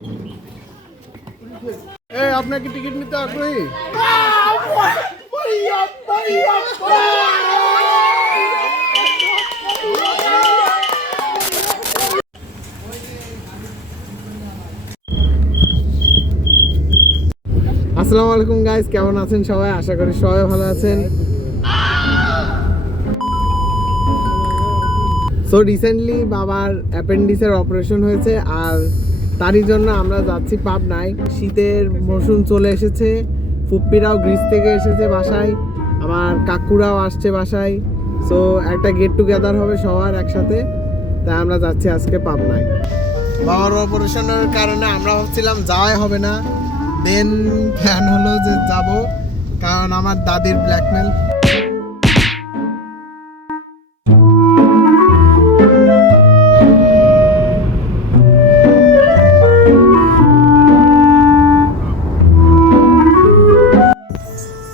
এই আপনার কি টিকিট নিতে আগ্রহী? আসসালামু আলাইকুম গাইস, কেমন আছেন সবাই? আশা করি সবাই ভালো আছেন। সো রিসেন্টলি বাবার অ্যাপেন্ডিক্সের অপারেশন হয়েছে, আর তারই জন্য আমরা যাচ্ছি পাবনায়। শীতের মৌসুম চলে এসেছে, ফুপ্পিরাও গ্রিস থেকে এসেছে বাসায়, আমার কাকুরাও আসছে বাসায়। সো একটা গেট টুগেদার হবে সবার একসাথে, তাই আমরা যাচ্ছি আজকে পাবনায়। বাবার অপারেশনের কারণে আমরা ভাবছিলাম যাওয়াই হবে না, দেন প্ল্যান হলো যে যাব, কারণ আমার দাদির ব্ল্যাকমেল।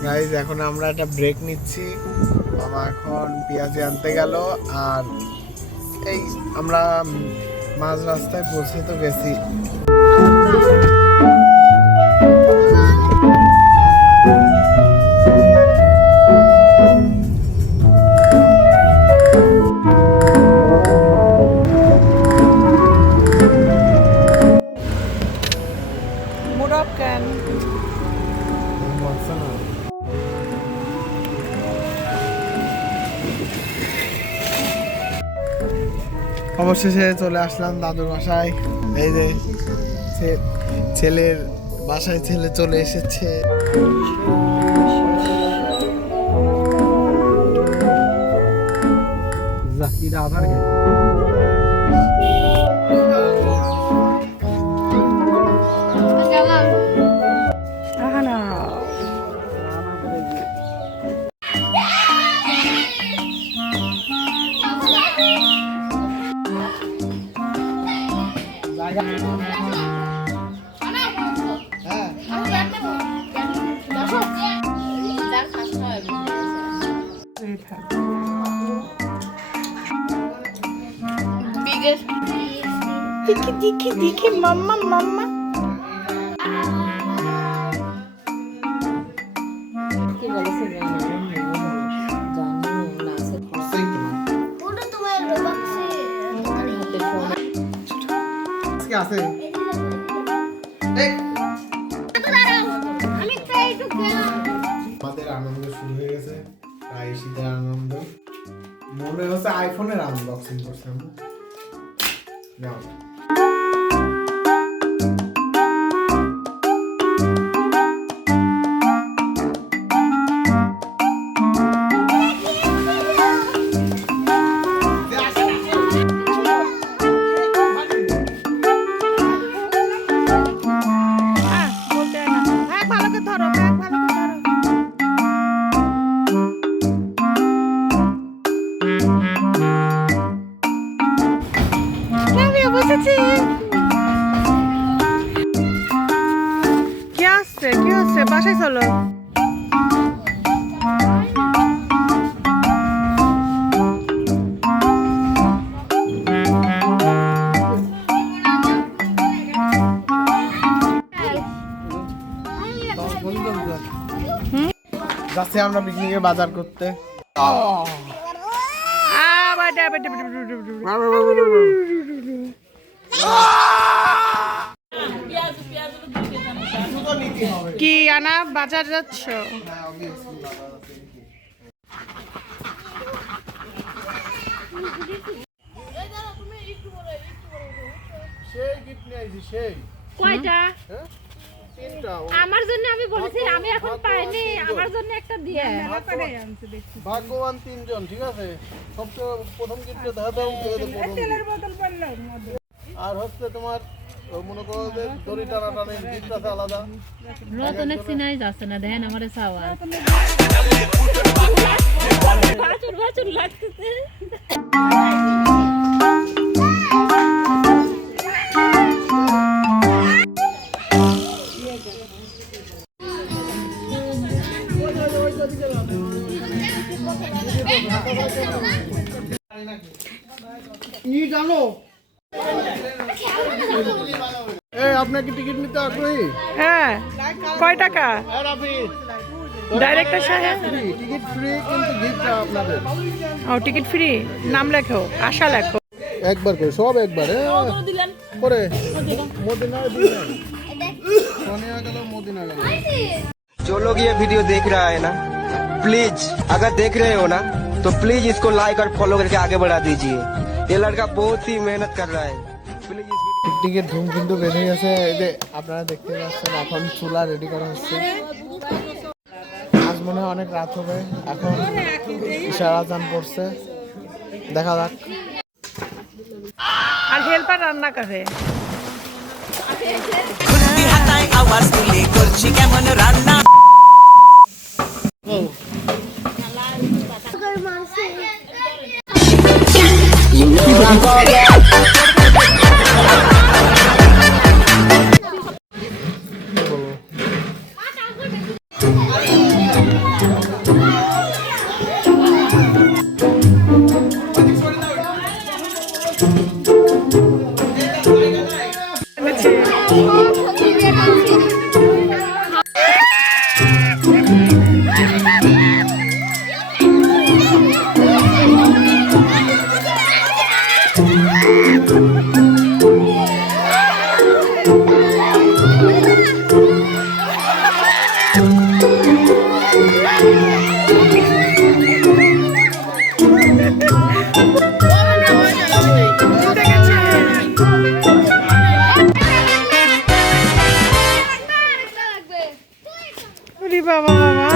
গাইজ এখন আমরা একটা ব্রেক নিচ্ছি, বাবা এখন পেঁয়াজি আনতে গেল, আর এই আমরা মাঝ রাস্তায় পৌঁছে তো গেছি। অবশেষে চলে আসলাম দাদুর বাসায়। এই যে ছেলের বাসায় ছেলে চলে এসেছে। জাকিরা আবার দেখি মাম্মা মাম্মা কি বলেছে আছে। আমাদের আনন্দ শুরু হয়ে গেছে, প্রায় শীতের আনন্দ। মনে হচ্ছে আইফোনের আনবক্সিং করছিলাম। বাসায় চলো। যাচ্ছি আমরা পিকনিকে বাজার করতে। কি আনা বাজার যাচ্ছ? কয়টা? আমার জন্য আমি বলেছি, আমি এখন পাইনি, আমার জন্য একটা দিয়ে। ভাগ্যবান তিনজন, ঠিক আছে। সবচেয়ে প্রথম গিফটে দাও, আর হচ্ছে তোমার মনে করো যে দড়ি টানাটানির গিফট আছে আলাদা। নতুন এক সিনাই যাচ্ছে না, দেখেন আমারে সাওয়ার বাচুর বাচুর লাগতেছে। জানো আপনাকে টিকিট নিতে আগ্রহী? হ্যাঁ, কয় টাকা? ডাইরেক্টর সাহেব, টিকিট ফ্রি কিন্তু গিফট আপনাদের। ও টিকিট ফ্রি, নাম লেখো, আশা লেখো। একবার করে সব একবার করে মদিনা দিলেন, সোনিয়া গেল মদিনা গেল। जो लोग ये वीडियो देख रहा है ना, प्लीज अगर देख रहे हो ना तो प्लीज इसको लाइक और फॉलो करके आगे बढ़ा दीजिए। ये लड़का बहुत ही मेहनत कर रहा है। प्लीज টিকটিকের ধুম কিন্তু বেঁধে গেছে। এই যে আপনারা দেখতে পাচ্ছেন এখন চুলা রেডি করা হচ্ছে। আজ মনে হয় অনেক রাত হবে, এখন ইশার আজান পড়ছে, দেখা যাক। আর হেল্পার রান্না করে। আওয়াজ তুলে করছি কেমন রান্না। ওরে বাবা বাবা,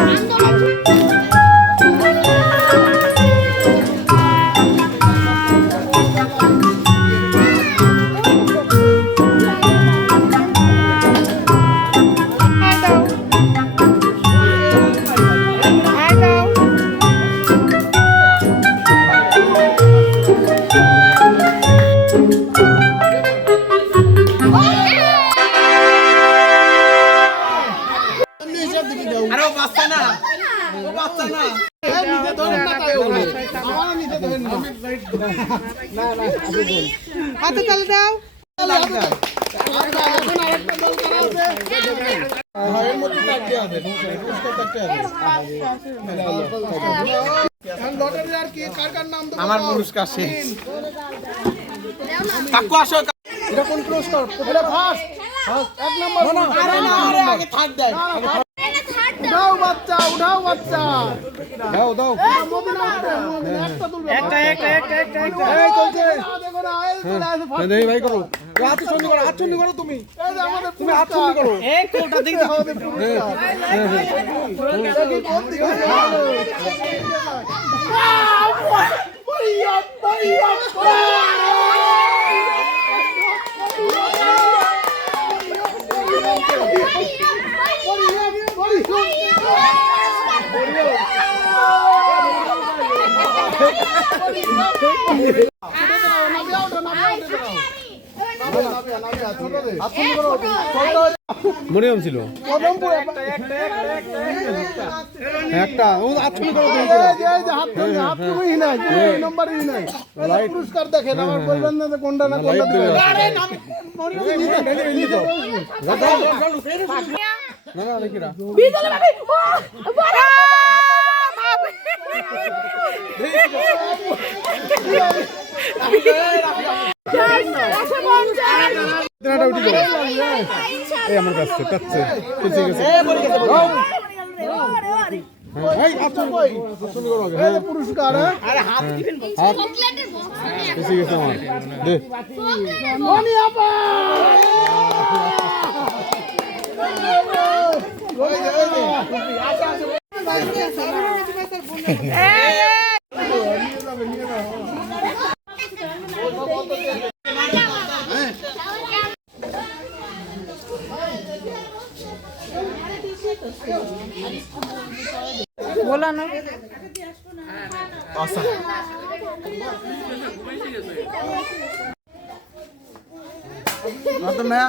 হাতে তালে দাও। আমার পুরস্কার শেষ। কাকু আসো, এটা কোন পুরস্কার? এটা ফার্স্ট, এক নাম্বার। আগে থার্ড দেয়। উঠাও বাচ্চা, উঠাও বাচ্চা, দাও দাও। একটা তুলবে, একটা। এই চলছে, দেখো না, এই চলে আসে। দেই ভাই করো, হাত চন্ডি করো, হাত চন্ডি করো তুমি। এই যে আমাদের তুমি হাত চন্ডি করো। এই কোটা দিকে আমাদের পুরস্কার। দেখি কোন দিকে ভালো। বড়িয়া বড়িয়া মরিয়ম ছিল একটা পুরস্কার দেখেন, আমার বলবেন না কোনটা না কোনটা। না না দেখিরা এই আমার কাছে কাছে কিছু গেছে এই আচ্ছা কই শুনি করো এই পুরস্কার। আরে হাত দিবেন, চকলেটের বক্স কিছু গেছে আমার দে মনি আপা। ওই যে আচ্ছা बोला ना। আচ্ছা তো না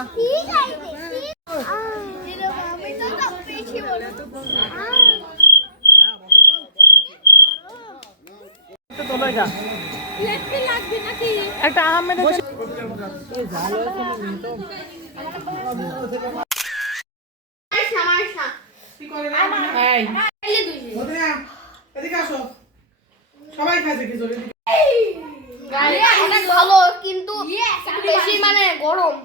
লাগবে নাকি একটা আহমেদ কি করে রে? এই এদিকে আসো। সবাই খাইছে খিচুড়ি। অনেক ভালো কিন্তু বেশি মানে গরম